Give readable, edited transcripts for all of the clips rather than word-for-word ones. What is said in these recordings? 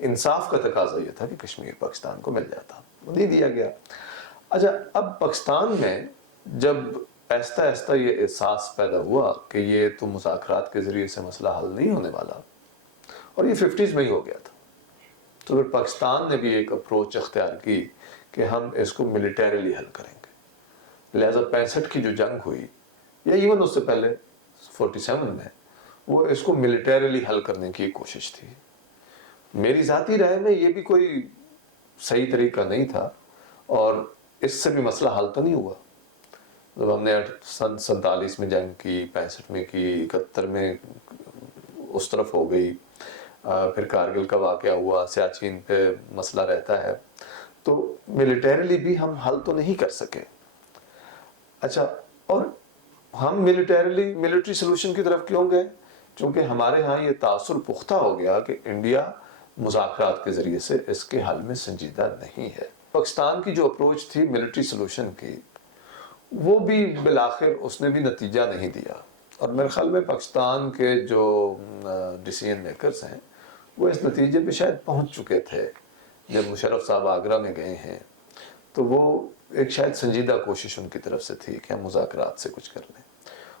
انصاف کا تقاضا یہ تھا کہ کشمیر پاکستان کو مل جاتا، وہ نہیں دیا گیا۔ اچھا، اب پاکستان میں جب آہستہ آہستہ یہ احساس پیدا ہوا کہ یہ تو مذاکرات کے ذریعے سے مسئلہ حل نہیں ہونے والا، اور یہ 50s میں ہی ہو گیا تھا، تو پھر پاکستان نے بھی ایک اپروچ اختیار کی کہ ہم اس کو ملیٹریلی حل کریں گے۔ لہٰذا 65 کی جو جنگ ہوئی، یا ایون اس سے پہلے 47 میں، وہ اس کو ملیٹریلی حل کرنے کی کوشش تھی۔ میری ذاتی رائے میں یہ بھی کوئی صحیح طریقہ نہیں تھا، اور اس سے بھی مسئلہ حل تو نہیں ہوا۔ جب ہم نے سن 47 میں جنگ کی، 65 میں کی، 71 میں اس طرف ہو گئی، پھر کارگل کا واقعہ ہوا، سیاچین پہ مسئلہ رہتا ہے، تو ملیٹریلی بھی ہم حل تو نہیں کر سکے۔ اچھا، اور ہم ملٹری سلوشن کی طرف کیوں گئے؟ چونکہ ہمارے ہاں یہ تاثر پختہ ہو گیا کہ انڈیا مذاکرات کے ذریعے سے اس کے حل میں سنجیدہ نہیں ہے۔ پاکستان کی جو اپروچ تھی ملٹری سلوشن کی، وہ بھی بالآخر اس نے بھی نتیجہ نہیں دیا، اور میرے خیال میں پاکستان کے جو ڈیسیژن میکرز ہیں وہ اس نتیجے پہ شاید پہنچ چکے تھے۔ جب مشرف صاحب آگرہ میں گئے ہیں تو وہ ایک شاید سنجیدہ کوشش ان کی طرف سے تھی کہ ہم مذاکرات سے کچھ کر لیں،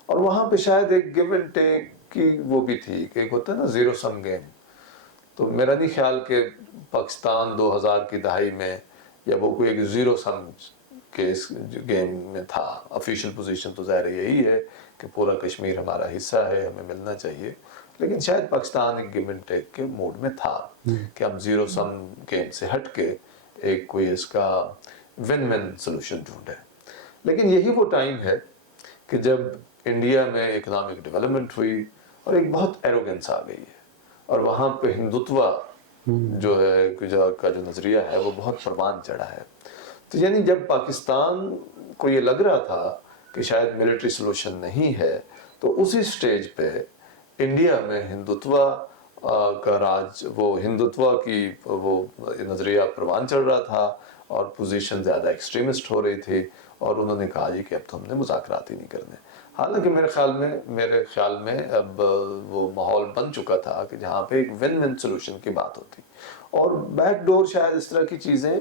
اور وہاں پہ شاید ایک گیو اینڈ ٹیک کی وہ بھی تھی کہ ایک ہوتا ہے نا زیرو سم گیم۔ تو میرا نہیں خیال کہ پاکستان 2000 کی دہائی میں یا وہ کوئی ایک زیرو سم کے اس گیم میں تھا۔ آفیشیل پوزیشن تو ظاہر یہی ہے کہ پورا کشمیر ہمارا حصہ ہے، ہمیں ملنا چاہیے، لیکن شاید پاکستان ایک گیو اینڈ ٹیک کے موڈ میں تھا کہ ہم زیرو سم گیم سے ہٹ کے ایک کوئی اس کا ون ون سلوشن ڈھونڈے۔ لیکن یہی وہ ٹائم ہے کہ جب انڈیا میں اکنامک ڈیولپمنٹ ہوئی اور ایک بہت ایروگنس آ گئی ہے، اور وہاں پہ ہندوتوا جو ہے کا جو نظریہ ہے وہ بہت پروان چڑھا ہے۔ تو یعنی جب پاکستان کو یہ لگ رہا تھا کہ شاید ملٹری سلوشن نہیں ہے، تو اسی سٹیج پہ انڈیا میں ہندوتوا کا راج، وہ ہندوتوا کی وہ نظریہ پروان چڑھ رہا تھا، اور پوزیشن زیادہ ایکسٹریمسٹ ہو رہی تھی، اور انہوں نے کہا جی کہ اب تو ہم نے مذاکرات ہی نہیں کرنے۔ حالانکہ میرے خیال میں اب وہ ماحول بن چکا تھا کہ جہاں پہ ایک ون ون سلوشن کی بات ہوتی، اور بیک ڈور شاید اس طرح کی چیزیں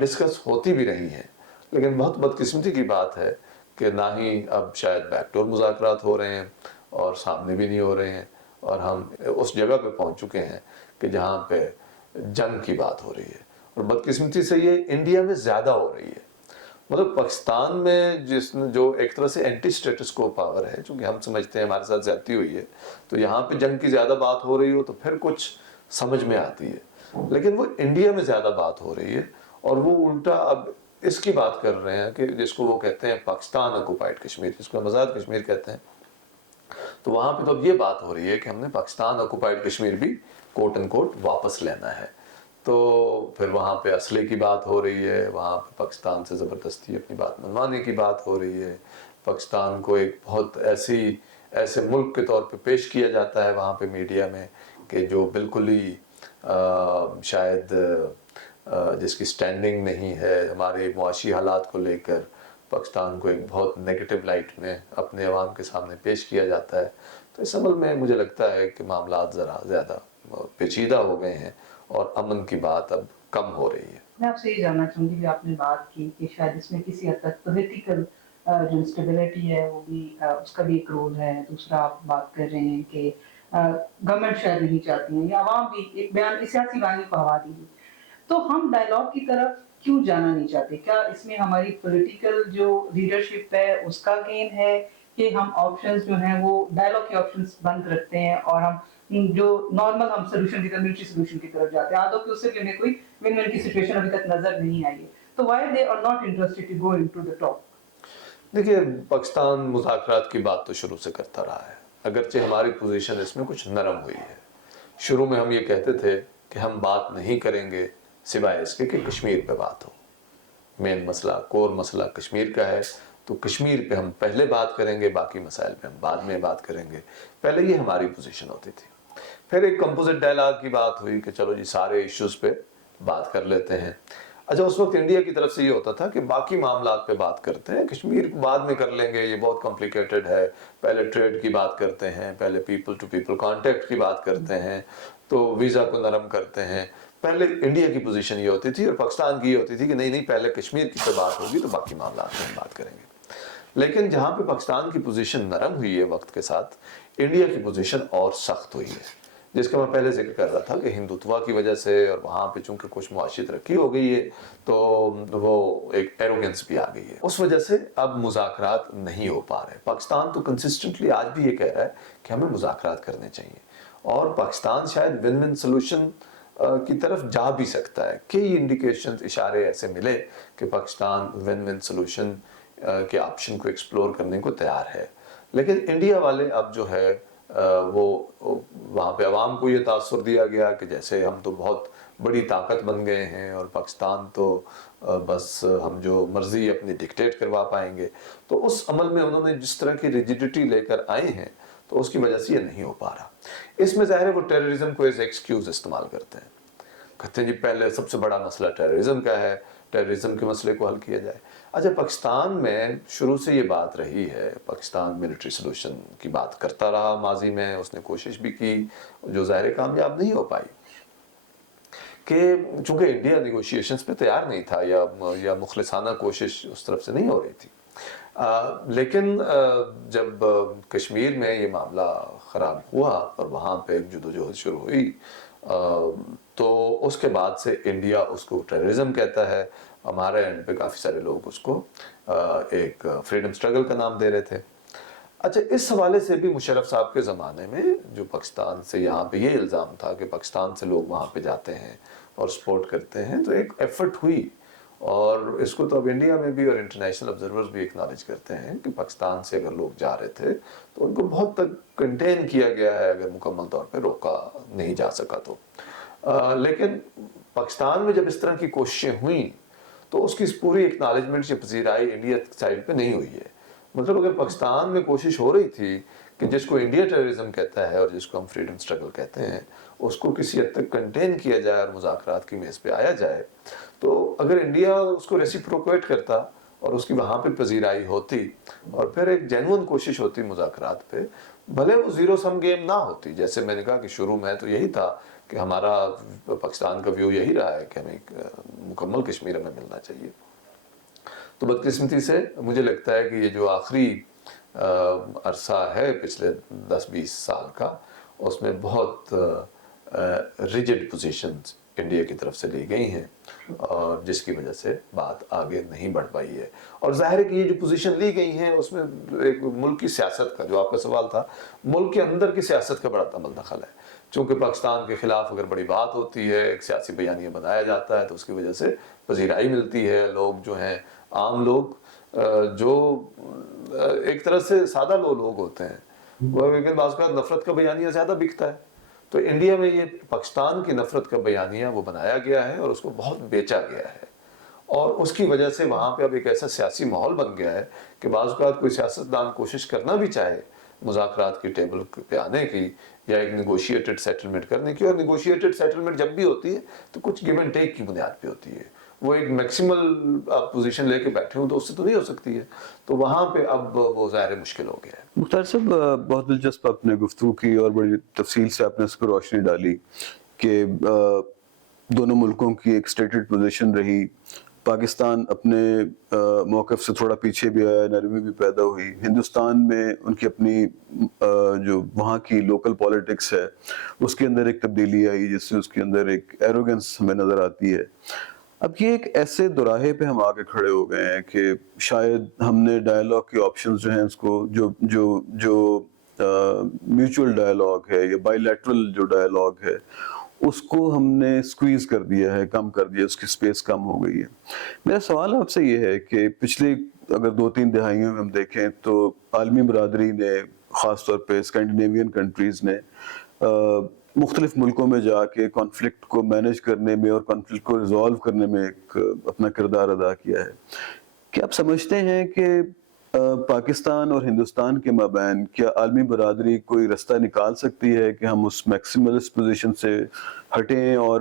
ڈسکس ہوتی بھی رہی ہیں، لیکن بہت بدقسمتی کی بات ہے کہ نہ ہی اب شاید بیک ڈور مذاکرات ہو رہے ہیں اور سامنے بھی نہیں ہو رہے ہیں، اور ہم اس جگہ پہ پہنچ چکے ہیں کہ جہاں پہ جنگ کی بات ہو رہی ہے، اور بدقسمتی سے یہ انڈیا میں زیادہ ہو رہی ہے۔ مطلب پاکستان میں جو ایک طرح سے اینٹی اسٹیٹس کو پاور ہے، چونکہ ہم سمجھتے ہیں ہمارے ساتھ زیادتی ہوئی ہے، تو یہاں پہ جنگ کی زیادہ بات ہو رہی ہو تو پھر کچھ سمجھ میں آتی ہے، لیکن وہ انڈیا میں زیادہ بات ہو رہی ہے، اور وہ الٹا اب اس کی بات کر رہے ہیں کہ جس کو وہ کہتے ہیں پاکستان آکوپائڈ کشمیر، جس کو ہم آزاد کشمیر کہتے ہیں، تو وہاں پہ تو اب یہ بات ہو رہی ہے کہ ہم نے پاکستان آکوپائڈ کشمیر بھی کوٹ ان کوٹ واپس لینا ہے۔ تو پھر وہاں پہ اسلحے کی بات ہو رہی ہے، وہاں پہ پاکستان سے زبردستی اپنی بات منوانے کی بات ہو رہی ہے، پاکستان کو ایک بہت ایسے ملک کے طور پہ پیش کیا جاتا ہے وہاں پہ میڈیا میں کہ جو بالکل ہی شاید جس کی سٹینڈنگ نہیں ہے، ہمارے معاشی حالات کو لے کر پاکستان کو ایک بہت نیگیٹو لائٹ میں اپنے عوام کے سامنے پیش کیا جاتا ہے۔ تو اس عمل میں مجھے لگتا ہے کہ معاملات ذرا زیادہ پیچیدہ ہو گئے ہیں، اور امن کی بات اب کم ہو رہی ہے۔ میں آپ سے یہ جاننا چاہوں گی کہ آپ نے بات کی کہ شاید اس میں کسی حد تک پولیٹیکل جو انسٹیبلٹی ہے وہ بھی اس کا بھی ایک رول ہے۔ دوسرا آپ بات کر رہے ہیں کہ گورنمنٹ شاید نہیں چاہتی ہیں، یا عوام بھی ایک بیان سیاسی بیان کو ہوا دی، تو ہم ڈائیلاگ کی طرف کیوں جانا نہیں چاہتے؟ کیا اس میں ہماری پولیٹیکل جو لیڈرشپ ہے اس کا گین ہے، کہ ہم آپشنز جو ہیں وہ ڈائیلاگ کے آپشنز بند رکھتے ہیں اور ہم جو نارمل ہم سولوشن کی طرف، ملٹری سولوشن کی طرف جاتے ہیں؟ آدھو کہ اس سے بھی ہمیں کوئی ون ون کی سچویشن ابھی تک نظر نہیں آئی ہے، تو why they are not interested to go into the talk? دیکھیے، پاکستان مذاکرات کی بات تو شروع سے کرتا رہا ہے، اگرچہ ہماری پوزیشن اس میں کچھ نرم ہوئی ہے۔ شروع میں ہم یہ کہتے تھے کہ ہم بات نہیں کریں گے سوائے اس کے کہ کشمیر پہ بات ہو، مین مسئلہ، کور مسئلہ کشمیر کا ہے، تو کشمیر پہ ہم پہلے بات کریں گے، باقی مسائل پہ ہم بعد میں بات کریں گے۔ پہلے یہ ہماری پوزیشن ہوتی تھی۔ پھر ایک کمپوزٹ ڈائیلاگ کی بات ہوئی کہ چلو جی سارے ایشوز پہ بات کر لیتے ہیں۔ اچھا اس وقت انڈیا کی طرف سے یہ ہوتا تھا کہ باقی معاملات پہ بات کرتے ہیں، کشمیر بعد میں کر لیں گے، یہ بہت کمپلیکیٹڈ ہے، پہلے ٹریڈ کی بات کرتے ہیں، پہلے پیپل ٹو پیپل کانٹیکٹ کی بات کرتے ہیں، تو ویزا کو نرم کرتے ہیں. پہلے انڈیا کی پوزیشن یہ ہوتی تھی اور پاکستان کی یہ ہوتی تھی کہ نہیں پہلے کشمیر کی پہ بات ہوگی تو باقی معاملات میں ہم بات کریں گے. لیکن جہاں پہ پاکستان کی پوزیشن نرم ہوئی ہے وقت کے ساتھ، انڈیا کی پوزیشن اور سخت ہوئی ہے، جس کا میں پہلے ذکر کر رہا تھا کہ ہندوتوا کی وجہ سے اور وہاں پہ چونکہ کچھ معاشی ترقی ہو گئی ہے تو وہ ایک ایروگنس بھی آ گئی ہے. اس وجہ سے اب مذاکرات نہیں ہو پا رہے. پاکستان تو کنسسٹنٹلی آج بھی یہ کہہ رہا ہے کہ ہمیں مذاکرات کرنے چاہیے، اور پاکستان شاید ون ون سلوشن کی طرف جا بھی سکتا ہے. کئی انڈیکیشن اشارے ایسے ملے کہ پاکستان ون ون سلوشن کے آپشن کو ایکسپلور کرنے کو تیار ہے. لیکن انڈیا والے اب جو ہے وہ وہاں پہ عوام کو یہ تاثر دیا گیا کہ جیسے ہم تو بہت بڑی طاقت بن گئے ہیں اور پاکستان تو بس ہم جو مرضی اپنی ڈکٹیٹ کروا پائیں گے. تو اس عمل میں انہوں نے جس طرح کی ریجیڈیٹی لے کر آئے ہیں تو اس کی وجہ سے یہ نہیں ہو پا رہا. اس میں ظاہر ہے وہ ٹیررزم کو ایز ایکسکیوز استعمال کرتے ہیں، کہتے ہیں جی پہلے سب سے بڑا مسئلہ ٹیررزم کا ہے، ٹیررزم کے مسئلے کو حل کیا جائے. اچھا پاکستان میں شروع سے یہ بات رہی ہے، پاکستان ملٹری سلوشن کی بات کرتا رہا ماضی میں، اس نے کوشش بھی کی جو ظاہر کامیاب نہیں ہو پائی، کہ چونکہ انڈیا نیگوشیشنز پہ تیار نہیں تھا یا مخلصانہ کوشش اس طرف سے نہیں ہو رہی تھی. لیکن جب کشمیر میں یہ معاملہ خراب ہوا اور وہاں پہ ایک جدوجہد شروع ہوئی تو اس کے بعد سے انڈیا اس کو ٹیررزم کہتا ہے. ہمارے اینڈ پہ کافی سارے لوگ اس کو ایک فریڈم سٹرگل کا نام دے رہے تھے. اچھا اس حوالے سے بھی مشرف صاحب کے زمانے میں جو پاکستان سے یہاں پہ یہ الزام تھا کہ پاکستان سے لوگ وہاں پہ جاتے ہیں اور سپورٹ کرتے ہیں، تو ایک ایفرٹ ہوئی، اور اس کو تو اب انڈیا میں بھی اور انٹرنیشنل آبزرورز بھی ایکنالج کرتے ہیں کہ پاکستان سے اگر لوگ جا رہے تھے تو ان کو بہت تک کنٹین کیا گیا ہے، اگر مکمل طور پہ روکا نہیں جا سکا تو. لیکن پاکستان میں جب اس طرح کی کوششیں ہوئیں تو اس کی پوری ایکنالجمنٹ یا پذیرائی انڈیا سائڈ پہ نہیں ہوئی ہے. مطلب اگر پاکستان میں کوشش ہو رہی تھی کہ جس کو انڈیا ٹیررزم کہتا ہے اور جس کو ہم فریڈم سٹرگل کہتے ہیں اس کو کسی حد تک کنٹین کیا جائے اور مذاکرات کی میز پہ آیا جائے، تو اگر انڈیا اس کو ریسیپروکیٹ کرتا اور اس کی وہاں پہ پذیرائی ہوتی اور پھر ایک جینوئن کوشش ہوتی مذاکرات پہ، بھلے وہ زیرو سم گیم نہ ہوتی. جیسے میں نے کہا کہ شروع میں تو یہی تھا کہ ہمارا پاکستان کا ویو یہی رہا ہے کہ ہمیں ایک مکمل کشمیر ہمیں ملنا چاہیے. تو بدقسمتی سے مجھے لگتا ہے کہ یہ جو آخری عرصہ ہے پچھلے 10-20 سال کا، اس میں بہت ریجڈ پوزیشنز انڈیا کی طرف سے لی گئی ہیں اور جس کی وجہ سے بات آگے نہیں بڑھ پائی ہے. اور ظاہر ہے کہ یہ جو پوزیشن لی گئی ہیں اس میں ایک ملک کی سیاست کا، جو آپ کا سوال تھا، ملک کے اندر کی سیاست کا بڑا عمل دخل ہے. چونکہ پاکستان کے خلاف اگر بڑی بات ہوتی ہے، ایک سیاسی بیانیہ بنایا جاتا ہے تو اس کی وجہ سے پذیرائی ملتی ہے. لوگ جو ہیں عام لوگ جو ایک طرح سے سادہ لوگ ہوتے ہیں وہ لیکن بعض کا نفرت کا بیانیہ زیادہ بکتا ہے. تو انڈیا میں یہ پاکستان کی نفرت کا بیانیہ وہ بنایا گیا ہے اور اس کو بہت بیچا گیا ہے، اور اس کی وجہ سے وہاں پہ اب ایک ایسا سیاسی ماحول بن گیا ہے کہ بعض اوقات کوئی سیاستدان کوشش کرنا بھی چاہے مذاکرات کی ٹیبل پہ آنے کی یا ایک نیگوشیٹڈ سیٹلمنٹ کرنے کی، اور نیگوشیٹڈ سیٹلمنٹ جب بھی ہوتی ہے تو کچھ گیو اینڈ ٹیک کی بنیاد پہ ہوتی ہے. وہ ایک میکسیمل آپ پوزیشن لے کے بیٹھے ہوں تو اس سے تو نہیں ہو سکتی ہے. تو وہاں پہ اب وہ ظاہر مشکل ہو گیا ہے. مختار صاحب بہت دلچسپ آپ نے گفتگو کی اور بڑی تفصیل سے آپ نے اس پر روشنی ڈالی کہ دونوں ملکوں کی ایک اسٹیٹڈ پوزیشن رہی. پاکستان اپنے موقف سے تھوڑا پیچھے بھی آیا، نرمی بھی پیدا ہوئی. ہندوستان میں ان کی اپنی جو وہاں کی لوکل پالیٹکس ہے اس کے اندر ایک تبدیلی آئی جس سے اس کے اندر ایک ایروگنس ہمیں نظر آتی ہے. اب یہ ایک ایسے دوراہے پہ ہم آگے کھڑے ہو گئے ہیں کہ شاید ہم نے ڈائیلاگ کے آپشنز جو ہیں اس کو جو میوچول ڈائیلاگ ہے یا بائی لیٹرل جو ڈائیلاگ ہے اس کو ہم نے سکویز کر دیا ہے، کم کر دیا، اس کی سپیس کم ہو گئی ہے. میرا سوال آپ سے یہ ہے کہ پچھلے اگر 2-3 دہائیوں میں ہم دیکھیں تو عالمی برادری نے، خاص طور پہ اسکینڈینیوین کنٹریز نے مختلف ملکوں میں جا کے کانفلکٹ کو مینیج کرنے میں اور کانفلکٹ کو ریزالو کرنے میں ایک اپنا کردار ادا کیا ہے. کیا آپ سمجھتے ہیں کہ پاکستان اور ہندوستان کے مابین کیا عالمی برادری کوئی رستہ نکال سکتی ہے کہ ہم اس میکسیملسٹ پوزیشن سے ہٹیں اور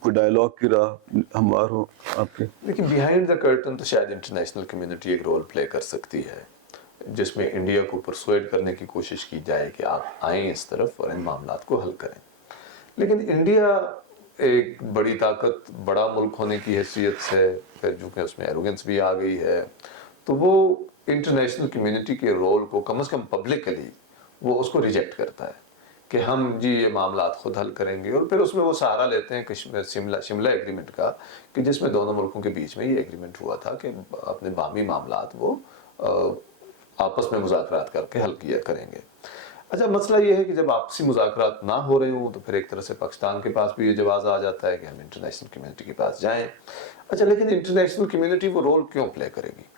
کوئی ڈائلاگ کی راہ ہموار ہو آپ کے؟ لیکن بیہائنڈ دا کرٹن تو شاید انٹرنیشنل کمیونٹی ایک رول پلے کر سکتی ہے، جس میں انڈیا کو پرسویڈ کرنے کی کوشش کی جائے کہ آپ آئیں اس طرف اور ان معاملات کو حل کریں. لیکن انڈیا ایک بڑی طاقت، بڑا ملک ہونے کی حیثیت سے پھر چونکہ اس میں ایروگنس بھی آ گئی ہے، تو وہ انٹرنیشنل کمیونٹی کے رول کو کم از کم پبلکلی وہ اس کو ریجیکٹ کرتا ہے کہ ہم جی یہ معاملات خود حل کریں گے. اور پھر اس میں وہ سہارا لیتے ہیں شملہ ایگریمنٹ کا، کہ جس میں دونوں ملکوں کے بیچ میں یہ ایگریمنٹ ہوا تھا کہ اپنے باہمی معاملات وہ آپس میں مذاکرات کر کے حل کیا کریں گے. اچھا، مسئلہ یہ ہے کہ جب آپسی مذاکرات نہ ہو رہے ہوں تو پھر ایک طرح سے پاکستان کے پاس بھی یہ جواز آ جاتا ہے کہ ہم انٹرنیشنل کمیونٹی کے پاس جائیں. اچھا، لیکن انٹرنیشنل کمیونٹی وہ رول کیوں پلے کرے گی؟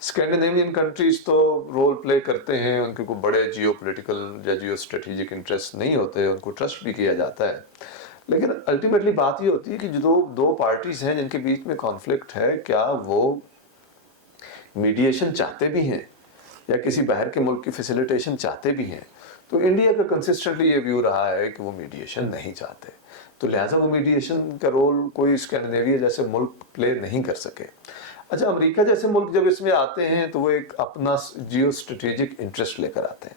اسکینڈینیوین کنٹریز تو رول پلے کرتے ہیں، ان کے کوئی بڑے جیو پولیٹیکل یا جیو اسٹریٹجک انٹرسٹ نہیں ہوتے، ان کو ٹرسٹ بھی کیا جاتا ہے. لیکن الٹیمیٹلی بات یہ ہوتی ہے کہ جو دو پارٹیز ہیں جن کے بیچ میں کانفلکٹ ہے، کیا وہ میڈیشن چاہتے بھی ہیں یا کسی باہر کے ملک کی فیسیلیٹیشن چاہتے بھی ہیں؟ تو انڈیا کا کنسسٹنٹلی یہ ویو رہا ہے کہ وہ میڈیشن نہیں چاہتے، تو لہٰذا وہ میڈیشن کا رول کوئی اسکینڈینیویا جیسے ملک پلے نہیں کر سکے. اچھا، امریکہ جیسے ملک جب اس میں آتے ہیں تو وہ ایک اپنا جیو اسٹریٹجک انٹرسٹ لے کر آتے ہیں،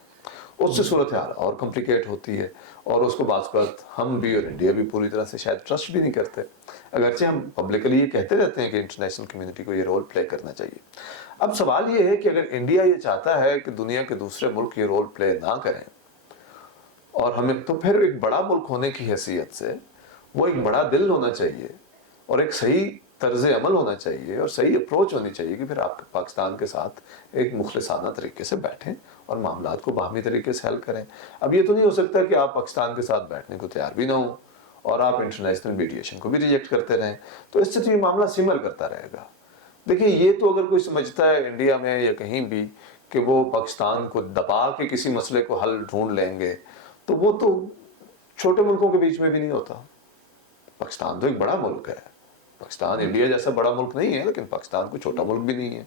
اس سے صورتحال اور کمپلیکیٹ ہوتی ہے، اور اس کو بعض وقت ہم بھی اور انڈیا بھی پوری طرح سے شاید ٹرسٹ بھی نہیں کرتے، اگرچہ ہم پبلکلی یہ کہتے رہتے ہیں کہ انٹرنیشنل کمیونٹی کو یہ رول پلے کرنا چاہیے. اب سوال یہ ہے کہ اگر انڈیا یہ چاہتا ہے کہ دنیا کے دوسرے ملک یہ رول پلے نہ کریں، اور ہمیں تو پھر ایک بڑا ملک ہونے کی حیثیت سے وہ ایک بڑا دل ہونا چاہیے اور ایک صحیح طرز عمل ہونا چاہیے اور صحیح اپروچ ہونی چاہیے کہ پھر آپ پاکستان کے ساتھ ایک مخلصانہ طریقے سے بیٹھیں اور معاملات کو باہمی طریقے سے حل کریں. اب یہ تو نہیں ہو سکتا کہ آپ پاکستان کے ساتھ بیٹھنے کو تیار بھی نہ ہوں اور آپ انٹرنیشنل میڈیشن کو بھی ریجیکٹ کرتے رہیں، تو اس سے تو یہ معاملہ سمر کرتا رہے گا. دیکھیں، یہ تو اگر کوئی سمجھتا ہے انڈیا میں یا کہیں بھی کہ وہ پاکستان کو دبا کے کسی مسئلے کو حل ڈھونڈ لیں گے، تو وہ تو چھوٹے ملکوں کے بیچ میں بھی نہیں ہوتا. پاکستان تو ایک بڑا ملک ہے، پاکستان انڈیا جیسا بڑا ملک نہیں ہے، لیکن پاکستان کوئی چھوٹا ملک بھی نہیں ہے.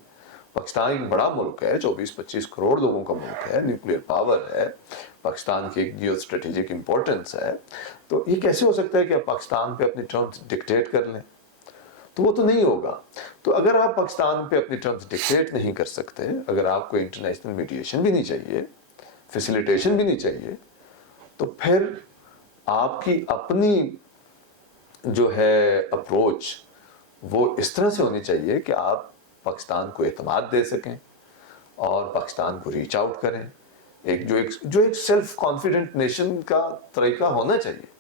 پاکستان ایک بڑا ملک ہے، 24-25 کروڑ لوگوں کا ملک ہے، نیوکلیر پاور ہے، پاکستان کی ایک جیو اسٹریٹجک امپورٹنس ہے. تو یہ کیسے ہو سکتا ہے کہ آپ پاکستان پہ اپنی ٹرمز ڈکٹیٹ کر لیں؟ تو وہ تو نہیں ہوگا. تو اگر آپ پاکستان پہ اپنی ٹرمز ڈکٹیٹ نہیں کر سکتے، اگر آپ کو انٹرنیشنل میڈیشن بھی نہیں چاہیے، فیسیلیٹیشن بھی نہیں چاہیے، تو پھر آپ کی اپنی جو ہے اپروچ وہ اس طرح سے ہونی چاہیے کہ آپ پاکستان کو اعتماد دے سکیں اور پاکستان کو ریچ آؤٹ کریں. جو ایک سیلف کانفیڈنٹ نیشن کا طریقہ ہونا چاہیے.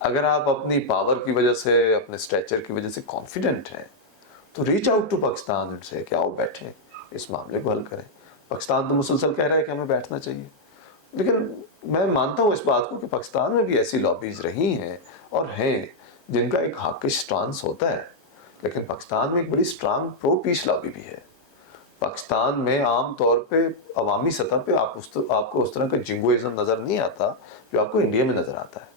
اگر آپ اپنی پاور کی وجہ سے، اپنے اسٹیچر کی وجہ سے کانفیڈنٹ ہیں، تو reach out to Pakistan and say کہ آؤ بیٹھیں، اس معاملے کو حل کریں. پاکستان تو مسلسل کہہ رہا ہے کہ ہمیں بیٹھنا چاہیے، لیکن میں مانتا ہوں اس بات کو کہ پاکستان میں بھی ایسی لابیز رہی ہیں اور ہیں جن کا ایک حاکش سٹانس ہوتا ہے، لیکن پاکستان میں ایک بڑی سٹرانگ پرو پیس لابی بھی ہے. پاکستان میں عام طور پہ عوامی سطح پہ آپ کو اس طرح کا جنگوئزم نظر نہیں آتا جو آپ کو انڈیا میں نظر آتا ہے.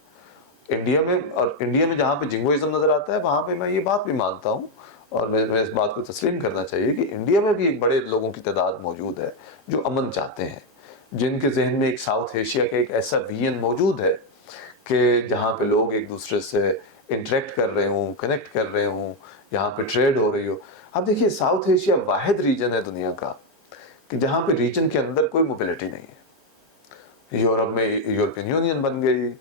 انڈیا میں جہاں پہ جنگوئزم نظر آتا ہے، وہاں پہ میں یہ بات بھی مانتا ہوں اور میں اس بات کو تسلیم کرنا چاہیے کہ انڈیا میں بھی ایک بڑے لوگوں کی تعداد موجود ہے جو امن چاہتے ہیں، جن کے ذہن میں ایک ساؤتھ ایشیا کا ایک ایسا ویژن موجود ہے کہ جہاں پہ لوگ ایک دوسرے سے انٹریکٹ کر رہے ہوں، کنیکٹ کر رہے ہوں، یہاں پہ ٹریڈ ہو رہی ہو. اب دیکھیے، ساؤتھ ایشیا واحد ریجن ہے دنیا کا کہ جہاں پہ ریجن کے اندر کوئی موبیلٹی نہیں ہے. یورپ میں یورپین یونین بن گئی،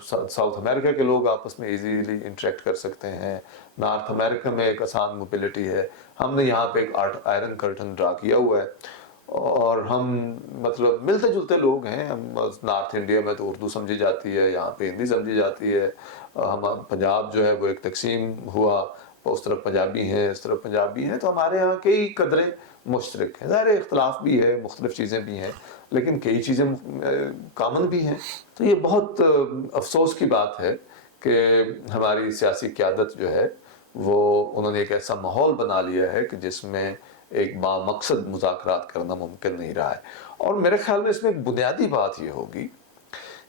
ساؤتھ امریکہ کے لوگ آپس میں ایزیلی انٹریکٹ کر سکتے ہیں، نارتھ امریکہ میں ایک آسان موبیلٹی ہے. ہم نے یہاں پہ ایک آئرن کرٹن ڈرا کیا ہوا ہے اور ہم مطلب ملتے جلتے لوگ ہیں. ہم نارتھ انڈیا میں تو اردو سمجھی جاتی ہے، یہاں پہ ہندی سمجھی جاتی ہے. ہم پنجاب جو ہے وہ ایک تقسیم ہوا، اس طرف پنجابی ہیں، اس طرف پنجابی ہیں، تو ہمارے یہاں کئی قدریں مشترک ہیں. ظاہر اختلاف بھی ہے، مختلف چیزیں بھی ہیں، لیکن کئی چیزیں کامن بھی ہیں. تو یہ بہت افسوس کی بات ہے کہ ہماری سیاسی قیادت جو ہے وہ انہوں نے ایک ایسا ماحول بنا لیا ہے کہ جس میں ایک بامقصد مذاکرات کرنا ممکن نہیں رہا ہے. اور میرے خیال میں اس میں ایک بنیادی بات یہ ہوگی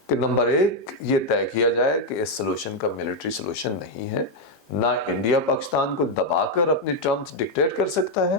کہ نمبر 1 یہ طے کیا جائے کہ اس سلوشن کا ملٹری سلوشن نہیں ہے. نہ انڈیا پاکستان کو دبا کر اپنی ٹرمز ڈکٹیٹ کر سکتا ہے،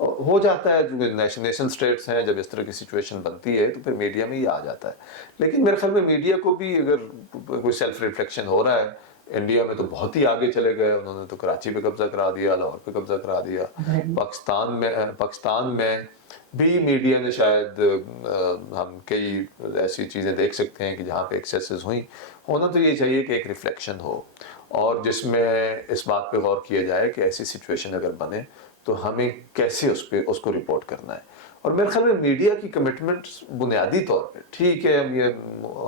ہو جاتا ہے جو نیشن سٹیٹس ہیں، جب اس طرح کی سچویشن بنتی ہے تو پھر میڈیا میں یہ آ جاتا ہے. لیکن میرے خیال میں میڈیا کو بھی اگر کوئی سیلف ریفلیکشن ہو رہا ہے، انڈیا میں تو بہت ہی آگے چلے گئے، انہوں نے تو کراچی پہ قبضہ کرا دیا، لاہور پہ قبضہ کرا دیا. پاکستان میں بھی میڈیا نے شاید ہم کئی ایسی چیزیں دیکھ سکتے ہیں کہ جہاں پہ ایکسیسز ہوئیں. ہونا تو یہ چاہیے کہ ایک ریفلیکشن ہو اور جس میں اس بات پہ غور کیا جائے کہ ایسی سچویشن اگر بنے تو ہمیں کیسے اس کو رپورٹ کرنا ہے. اور میرے خیال میں میڈیا کی کمٹمنٹ بنیادی طور پہ ٹھیک ہے، ہم یہ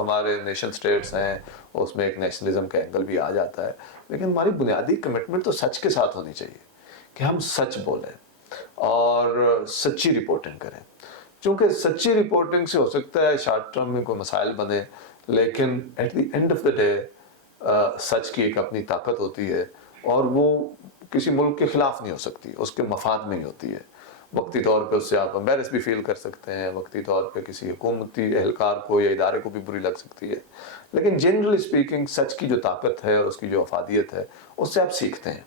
ہمارے نیشن سٹیٹس ہیں، اس میں ایک نیشنلزم کا اینگل بھی آ جاتا ہے، لیکن ہماری بنیادی کمٹمنٹ تو سچ کے ساتھ ہونی چاہیے کہ ہم سچ بولیں اور سچی رپورٹنگ کریں. چونکہ سچی رپورٹنگ سے ہو سکتا ہے شارٹ ٹرم میں کوئی مسائل بنے، لیکن at the end of the day سچ کی ایک اپنی طاقت ہوتی ہے اور وہ کسی ملک کے خلاف نہیں ہو سکتی، اس کے مفاد میں ہی ہوتی ہے. وقتی طور پہ اس سے آپ امبیرس بھی فیل کر سکتے ہیں، وقتی طور پہ کسی حکومتی اہلکار کو یا ادارے کو بھی بری لگ سکتی ہے، لیکن جنرلی اسپیکنگ سچ کی جو طاقت ہے اور اس کی جو افادیت ہے اس سے آپ سیکھتے ہیں،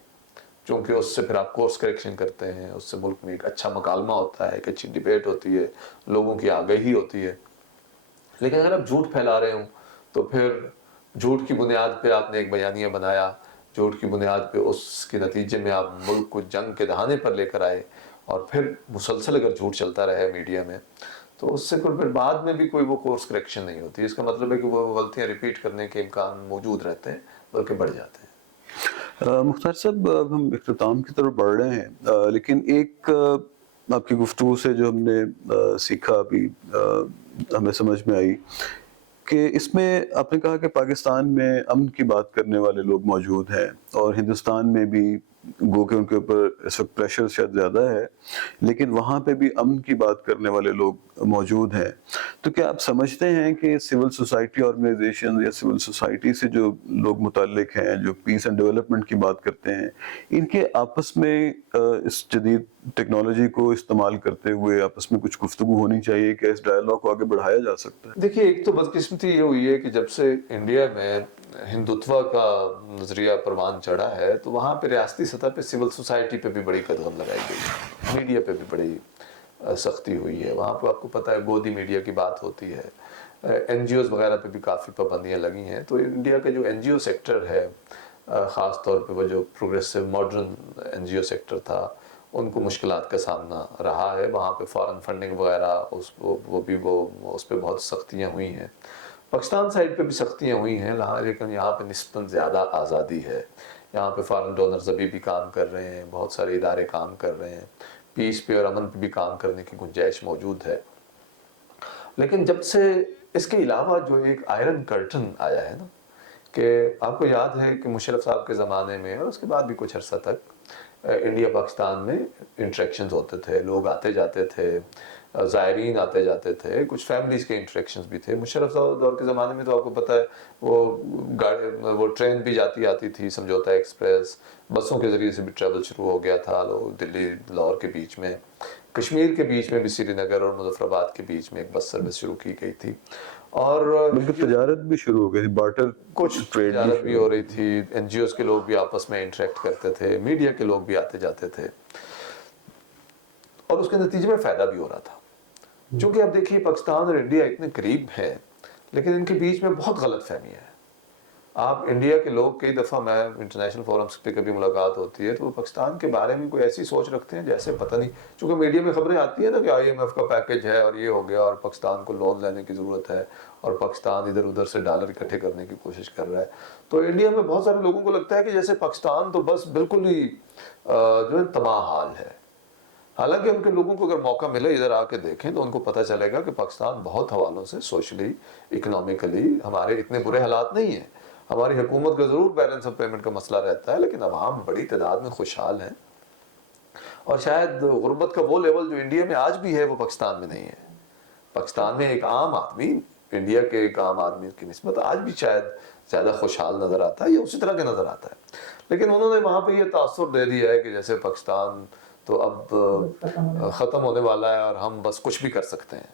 چونکہ اس سے پھر آپ کورس کریکشن کرتے ہیں، اس سے ملک میں ایک اچھا مکالمہ ہوتا ہے، ایک اچھی ڈیبیٹ ہوتی ہے، لوگوں کی آگہی ہوتی ہے. لیکن اگر آپ جھوٹ پھیلا رہے ہوں تو پھر جھوٹ کی بنیاد پہ آپ نے ایک بیانیہ بنایا، جھوٹ کی بنیاد پہ اس کے نتیجے میں آپ ملک کو جنگ کے دہانے پر لے کر آئے، اور پھر مسلسل اگر جھوٹ چلتا رہے میڈیا میں تو اس سے پھر بعد میں بھی کوئی وہ کورس کریکشن نہیں ہوتی. اس کا مطلب ہے کہ وہ غلطیاں ریپیٹ کرنے کے امکان موجود رہتے ہیں بلکہ بڑھ جاتے ہیں. مختار صاحب، اب ہم اختتام کی طرف بڑھ رہے ہیں، لیکن ایک آپ کی گفتگو سے جو ہم نے سیکھا ابھی ہمیں سمجھ میں آئی کہ اس میں آپ نے کہا کہ پاکستان میں امن کی بات کرنے والے لوگ موجود ہیں اور ہندوستان میں بھی گو کہ ان کے اوپر اس وقت پریشر شاید زیادہ ہے، لیکن وہاں پہ بھی امن کی بات کرنے والے لوگ موجود ہیں. تو کیا آپ سمجھتے ہیں کہ سول سوسائٹی آرگنائزیشن یا سول سوسائٹی سے جو لوگ متعلق ہیں، جو پیس اینڈ ڈیولپمنٹ کی بات کرتے ہیں، ان کے آپس میں اس جدید ٹیکنالوجی کو استعمال کرتے ہوئے آپس میں کچھ گفتگو ہونی چاہیے کہ اس ڈائلاگ کو آگے بڑھایا جا سکتا ہے؟ دیکھیے، ایک تو بدقسمتی یہ ہوئی ہے کہ جب سے انڈیا میں ہندوتوا کا نظریہ پروان چڑھا ہے تو وہاں پہ ریاستی سطح پہ سول سوسائٹی پہ بھی بڑی قدغن لگائی گئی ہے، میڈیا پہ بھی بڑی سختی ہوئی ہے. وہاں پہ آپ کو پتہ ہے گودی میڈیا کی بات ہوتی ہے، این جی اوز وغیرہ پہ بھی کافی پابندیاں لگی ہیں. تو انڈیا کا جو این جی او سیکٹر ہے، خاص طور پہ وہ جو پروگریسو ماڈرن این جی او سیکٹر تھا، ان کو مشکلات کا سامنا رہا ہے. وہاں پہ فارن فنڈنگ وغیرہ اس پہ بہت سختیاں ہوئی ہیں. پاکستان سائڈ پہ بھی سختیاں ہوئی ہیں، لیکن یہاں پہ نسبتاً زیادہ آزادی ہے. یہاں پہ فارن ڈونرز ابھی بھی کام کر رہے ہیں، بہت سارے ادارے کام کر رہے ہیں، پیس پہ اور امن پہ بھی کام کرنے کی گنجائش موجود ہے. لیکن جب سے اس کے علاوہ جو ایک آئرن کرٹن آیا ہے نا، کہ آپ کو یاد ہے کہ مشرف صاحب کے زمانے میں اور اس کے بعد بھی کچھ عرصہ تک انڈیا پاکستان میں انٹریکشنز ہوتے تھے، لوگ آتے جاتے تھے، زائرین آتے جاتے تھے، کچھ فیملیز کے انٹریکشنز بھی تھے. مشرف صاحب دور کے زمانے میں تو آپ کو پتہ ہے وہ ٹرین بھی جاتی آتی تھی، سمجھوتا ایکسپریس، بسوں کے ذریعے سے بھی ٹریول شروع ہو گیا تھا. لوگ دلی لاہور کے بیچ میں، کشمیر کے بیچ میں بھی سری نگر اور مظفر آباد کے بیچ میں ایک بس سروس شروع کی گئی تھی. اور بلکہ تجارت بھی شروع ہو گئی، بارٹر کچھ تجارت بھی ہو رہی تھی، این جی اوز کے لوگ بھی آپس میں انٹریکٹ کرتے تھے، میڈیا کے لوگ بھی آتے جاتے تھے، اور اس کے نتیجے میں فائدہ بھی ہو رہا تھا. چونکہ اب دیکھیے پاکستان اور انڈیا اتنے قریب ہیں، لیکن ان کے بیچ میں بہت غلط فہمی ہے. آپ انڈیا کے لوگ کئی دفعہ میں انٹرنیشنل فورمز پہ کبھی ملاقات ہوتی ہے تو وہ پاکستان کے بارے میں کوئی ایسی سوچ رکھتے ہیں جیسے پتہ نہیں، چونکہ میڈیا میں خبریں آتی ہیں نا کہ آئی ایم ایف کا پیکج ہے اور یہ ہو گیا اور پاکستان کو لون لینے کی ضرورت ہے اور پاکستان ادھر ادھر سے ڈالر اکٹھے کرنے کی کوشش کر رہا ہے. تو انڈیا میں بہت سارے لوگوں کو لگتا ہے کہ جیسے پاکستان تو بس بالکل ہی جو ہے تباہ حال ہے. حالانکہ ان کے لوگوں کو اگر موقع ملے ادھر آ کے دیکھیں تو ان کو پتہ چلے گا کہ پاکستان بہت حوالوں سے سوشلی، اکنامکلی ہمارے اتنے برے حالات نہیں ہیں. ہماری حکومت کا ضرور بیلنس آف پیمنٹ کا مسئلہ رہتا ہے، لیکن عوام بڑی تعداد میں خوشحال ہیں. اور شاید غربت کا وہ لیول جو انڈیا میں آج بھی ہے وہ پاکستان میں نہیں ہے. پاکستان میں ایک عام آدمی انڈیا کے ایک عام آدمی کی نسبت آج بھی شاید زیادہ خوشحال نظر آتا ہے یا اسی طرح کے نظر آتا ہے. لیکن انہوں نے وہاں پہ یہ تاثر دے دیا ہے کہ جیسے پاکستان تو اب ختم ہونے والا ہے اور ہم بس کچھ بھی کر سکتے ہیں.